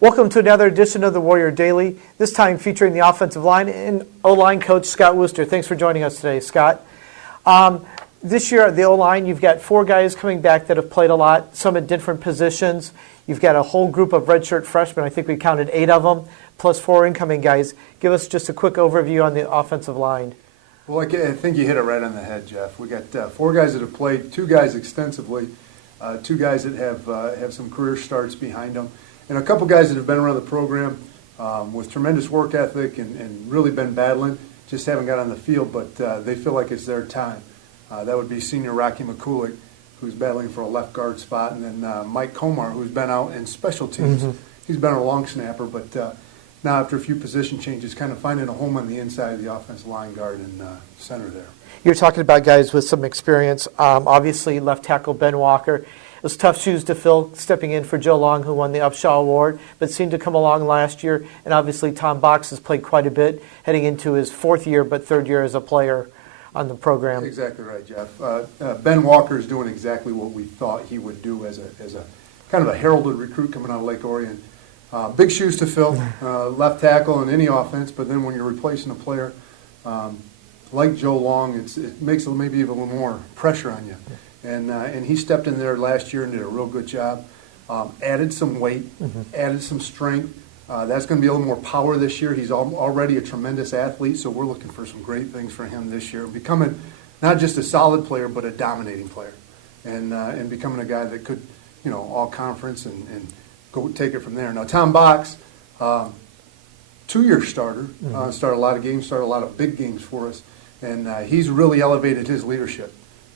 Welcome to another edition of the Warrior Daily, this time featuring the offensive line and O-line coach Scott Wooster. Thanks for joining us today, Scott. This year at the O-line, you've got 4 guys coming back that have played a lot, some at different positions. You've got a whole group of redshirt freshmen. I think we counted 8 of them, plus 4 incoming guys. Give us just a quick overview on the offensive line. Well, I think you hit it right on the head, Jeff. We got 4 guys that have played, 2 guys extensively, 2 guys that have some career starts behind them, and a couple guys that have been around the program with tremendous work ethic and really been battling, just haven't got on the field, but they feel like it's their time. That would be senior Rocky McCoolick, who's battling for a left guard spot, and then Mike Komar, who's been out in special teams. He's been a long snapper, but now after a few position changes, kind of finding a home on the inside of the offensive line, guard and center there. You're talking about guys with some experience. Obviously, left tackle Ben Walker. It was tough shoes to fill, stepping in for Joe Long, who won the Upshaw Award, but seemed to come along last year. And obviously, Tom Box has played quite a bit, heading into his 4th year, but 3rd year as a player on the program. Exactly right, Jeff. Ben Walker is doing exactly what we thought he would do as a kind of a heralded recruit coming out of Lake Orion. Big shoes to fill, left tackle in any offense, but then when you're replacing a player like Joe Long, it makes maybe even a little more pressure on you. And he stepped in there last year and did a real good job. Added some weight, added some strength. That's going to be a little more power this year. He's already a tremendous athlete, so we're looking for some great things for him this year. Becoming not just a solid player, but a dominating player, and becoming a guy that could, all conference and go take it from there. Now, Tom Box, 2-year starter, started a lot of games, started a lot of big games for us, and he's really elevated his leadership.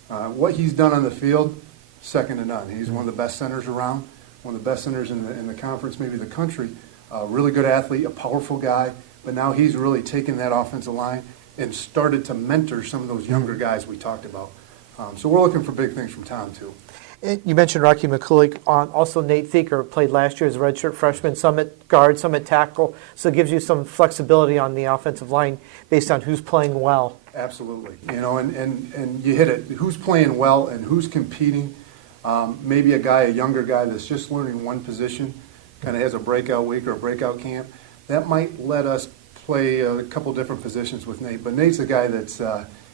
What he's done on the field, second to none. He's one of the best centers around, one of the best centers in the conference, maybe the country. Really good athlete, a powerful guy, but now he's really taken that offensive line and started to mentor some of those younger guys we talked about. So we're looking for big things from Tom, too. You mentioned Rocky McCoolick. Also, Nate Thieker played last year as a redshirt freshman, some at guard, some at tackle. So it gives you some flexibility on the offensive line based on who's playing well. Absolutely. And you hit it. Who's playing well and who's competing. Maybe a younger guy that's just learning one position, kind of has a breakout week or a breakout camp. That might let us play a couple different positions with Nate. But Nate's a guy that's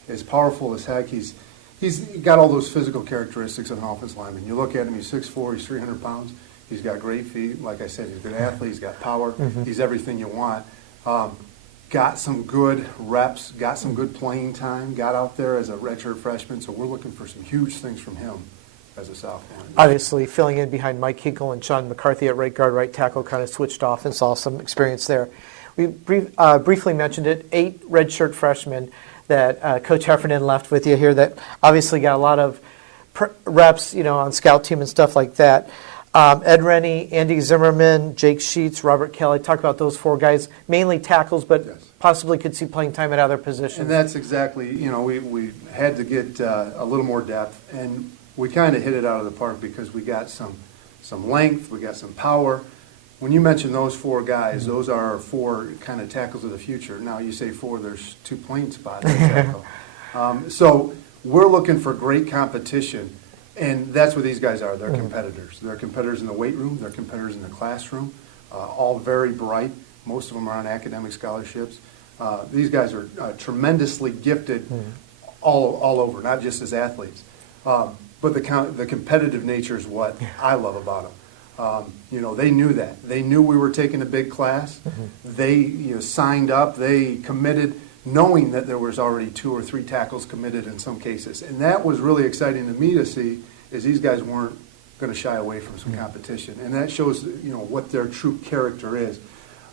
as powerful as heck. He's got all those physical characteristics of an offensive lineman. You look at him, he's 6'4", he's 300 pounds. He's got great feet. Like I said, he's a good athlete. He's got power. He's everything you want. Got some good reps, got some good playing time, got out there as a redshirt freshman. So we're looking for some huge things from him as a sophomore. Obviously, filling in behind Mike Hinkle and Sean McCarthy at right guard, right tackle, kind of switched off and saw some experience there. We briefly mentioned it, 8 redshirt freshmen that Coach Heffernan left with you here that obviously got a lot of reps, on scout team and stuff like that. Ed Rennie, Andy Zimmerman, Jake Sheets, Robert Kelly. Talk about those 4 guys, mainly tackles, but possibly could see playing time at other positions. And that's exactly, we had to get a little more depth, and we kind of hit it out of the park because we got some length, we got some power. When you mention those 4 guys, those are our 4 kind of tackles of the future. Now you say 4, there's 2 playing spots in tackle. So we're looking for great competition. And that's what these guys are. They're competitors. They're competitors in the weight room. They're competitors in the classroom. All very bright. Most of them are on academic scholarships. These guys are tremendously gifted all over, not just as athletes. But the competitive nature is what I love about them. They knew that. They knew we were taking a big class. They signed up. They committed, knowing that there was already 2 or 3 tackles committed in some cases. And that was really exciting to me to see, is these guys weren't going to shy away from some competition. And that shows, what their true character is.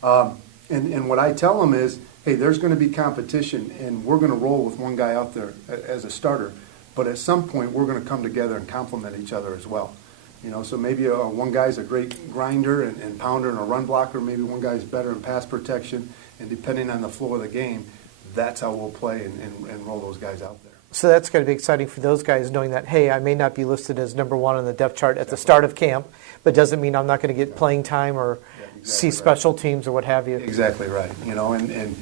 And what I tell them is, hey, there's going to be competition, and we're going to roll with one guy out there as a starter. But at some point, we're going to come together and complement each other as well. So maybe one guy's a great grinder and pounder and a run blocker. Maybe one guy's better in pass protection. And depending on the flow of the game, that's how we'll play and roll those guys out there. So that's going to be exciting for those guys, knowing that, hey, I may not be listed as number 1 on the depth chart at the start of camp, but doesn't mean I'm not going to get playing time or see special teams or what have you. Exactly right. And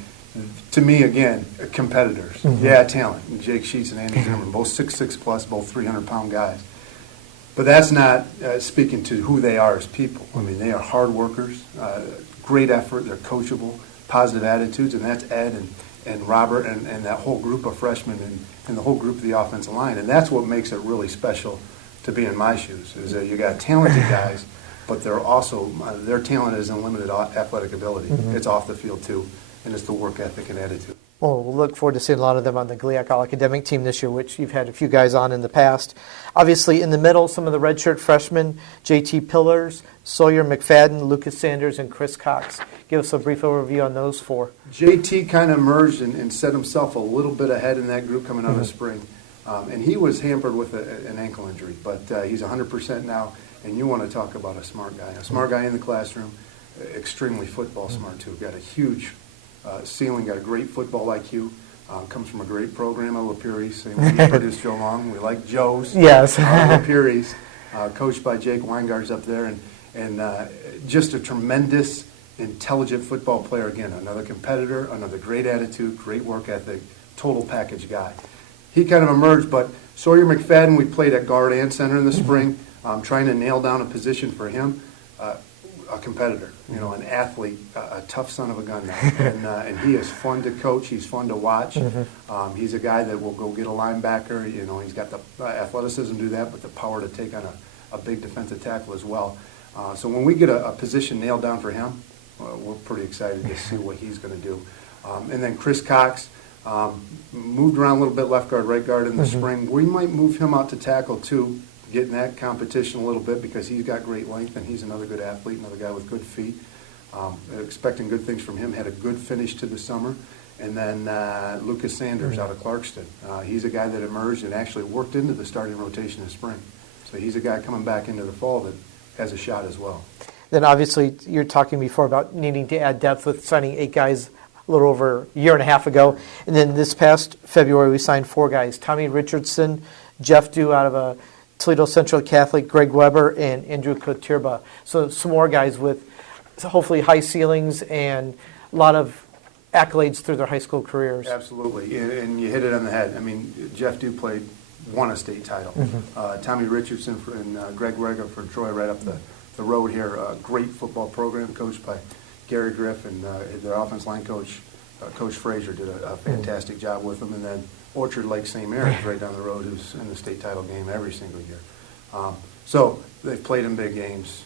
to me, again, competitors. Yeah, talent. Jake Sheets and Andy Zimmerman, both 6'6 plus, both 300-pound guys. But that's not speaking to who they are as people. I mean, they are hard workers, great effort, they're coachable, positive attitudes, and that's Ed and Robert and that whole group of freshmen and the whole group of the offensive line. And that's what makes it really special to be in my shoes, is that you got talented guys, but they're also, their talent is unlimited athletic ability. It's off the field too, and it's the work ethic and attitude. Well, we'll look forward to seeing a lot of them on the GLIAC All-Academic team this year, which you've had a few guys on in the past. Obviously, in the middle, some of the redshirt freshmen, J.T. Pillars, Sawyer Mcfadden, Lucas Sanders, and Chris Cox. Give us a brief overview on those four. JT kind of emerged and set himself a little bit ahead in that group coming out of spring. And he was hampered with an ankle injury, but he's 100% now. And you want to talk about a smart guy in the classroom, extremely football smart too. Got a huge ceiling, got a great football IQ. Comes from a great program at Lapeer, same way he produced Joe Long. We like Joe's. Yes. Lapeer, coached by Jake Weingart's up there, and just a tremendous, intelligent football player. Again, another competitor, another great attitude, great work ethic, total package guy. He kind of emerged, but Sawyer Mcfadden, we played at guard and center in the spring, trying to nail down a position for him. A competitor, an athlete, a tough son of a gun now. And he is fun to coach. He's fun to watch. He's a guy that will go get a linebacker. He's got the athleticism to do that, but the power to take on a big defensive tackle as well. So when we get a position nailed down for him, we're pretty excited to see what he's going to do. And then Chris Cox moved around a little bit, left guard, right guard in the spring. We might move him out to tackle too, get in that competition a little bit because he's got great length and he's another good athlete, another guy with good feet. Expecting good things from him. Had a good finish to the summer. And then Lucas Sanders out of Clarkston. He's a guy that emerged and actually worked into the starting rotation in spring. So he's a guy coming back into the fall that has a shot as well. Then obviously you're talking before about needing to add depth with signing 8 guys a little over a year and a half ago. And then this past February we signed 4 guys. Tommy Richardson, Jeff Dew out of Toledo Central Catholic, Greg Weber, and Andrew Kotirba. So some more guys with hopefully high ceilings and a lot of accolades through their high school careers. Absolutely, and you hit it on the head. I mean, Jeff Dew won a state title. Tommy Richardson and Greg Weber for Troy right up the road here. A great football program coached by Gary Griff, and their offense line coach, Coach Frazier, did a fantastic job with them. And then Orchard Lake St. Mary's right down the road, who's in the state title game every single year. So they've played in big games.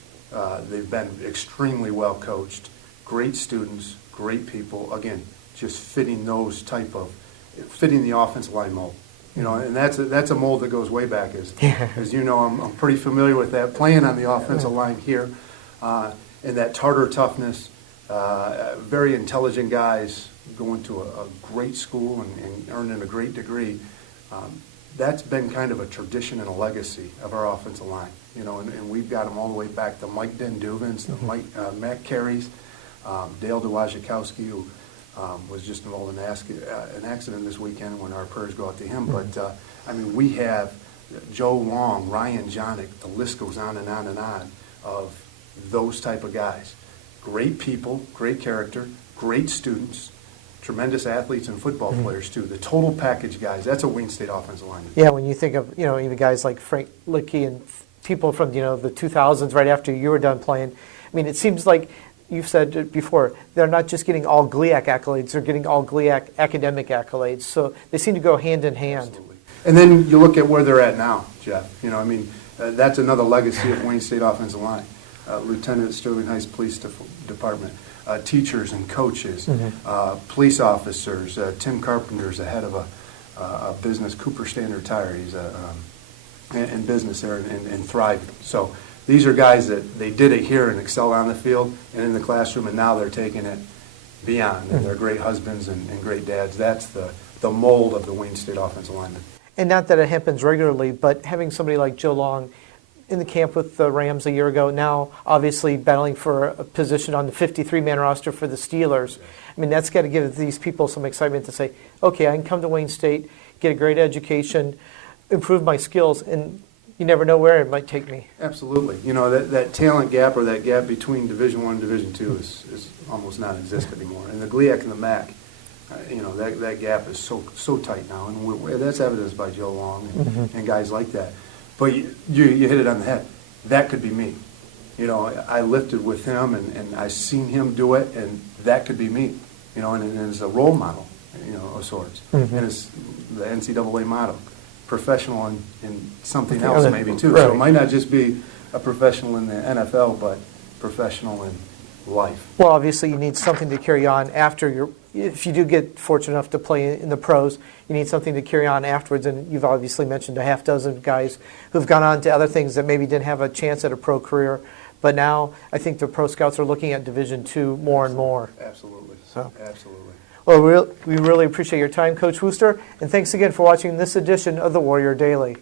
They've been extremely well coached, great students, great people. Again, just fitting the offensive line mold. And that's a mold that goes way back. As you know, I'm pretty familiar with that, playing on the offensive line here, and that Tartar toughness, very intelligent guys going to a great school and earning a great degree. That's been kind of a tradition and a legacy of our offensive line, and we've got them all the way back to Mike Denduvins, the Matt Carey's, Dale DeWajikowski, who was just involved in an accident this weekend when our prayers go out to him. But, we have Joe Long, Ryan Jonick, the list goes on and on and on of those type of guys. Great people, great character, great students, tremendous athletes and football players too. The total package guys. That's a Wayne State offensive lineman. Yeah, when you think of even guys like Frank Lickey and people from the 2000s, right after you were done playing. It seems like you've said it before. They're not just getting all GLIAC accolades; they're getting all GLIAC academic accolades. So they seem to go hand in hand. Absolutely. And then you look at where they're at now, Jeff. That's another legacy of Wayne State offensive line. Lieutenant Sterling Heights Police Department, teachers and coaches, police officers. Tim Carpenter's the head of a business, Cooper Standard Tire. He's in business there and thriving. So these are guys that they did it here and excel on the field and in the classroom, and now they're taking it beyond. And they're great husbands and great dads. That's the mold of the Wayne State offensive lineman. And not that it happens regularly, but having somebody like Joe Long in the camp with the Rams a year ago, now obviously battling for a position on the 53-man roster for the Steelers. That's got to give these people some excitement to say, okay, I can come to Wayne State, get a great education, improve my skills, and you never know where it might take me. Absolutely. That talent gap or that gap between Division I and Division II is almost non-existent anymore. And the GLIAC and the MAC, that gap is so tight now, and that's evidenced by Joe Long and guys like that. But you hit it on the head. That could be me. You know, I lifted with him, and I seen him do it, and that could be me. You know, and it's a role model, you know, of sorts. Mm-hmm. And it's the NCAA motto, professional in something Okay, else okay. maybe too. Right. So it might not just be a professional in the NFL, but professional in life. Well, obviously, you need something to carry on after you're. If you do get fortunate enough to play in the pros, you need something to carry on afterwards. And you've obviously mentioned a half dozen guys who've gone on to other things that maybe didn't have a chance at a pro career. But now I think the pro scouts are looking at Division II more and more. Absolutely. So. Absolutely. Well, we really appreciate your time, Coach Wooster, and thanks again for watching this edition of the Warrior Daily.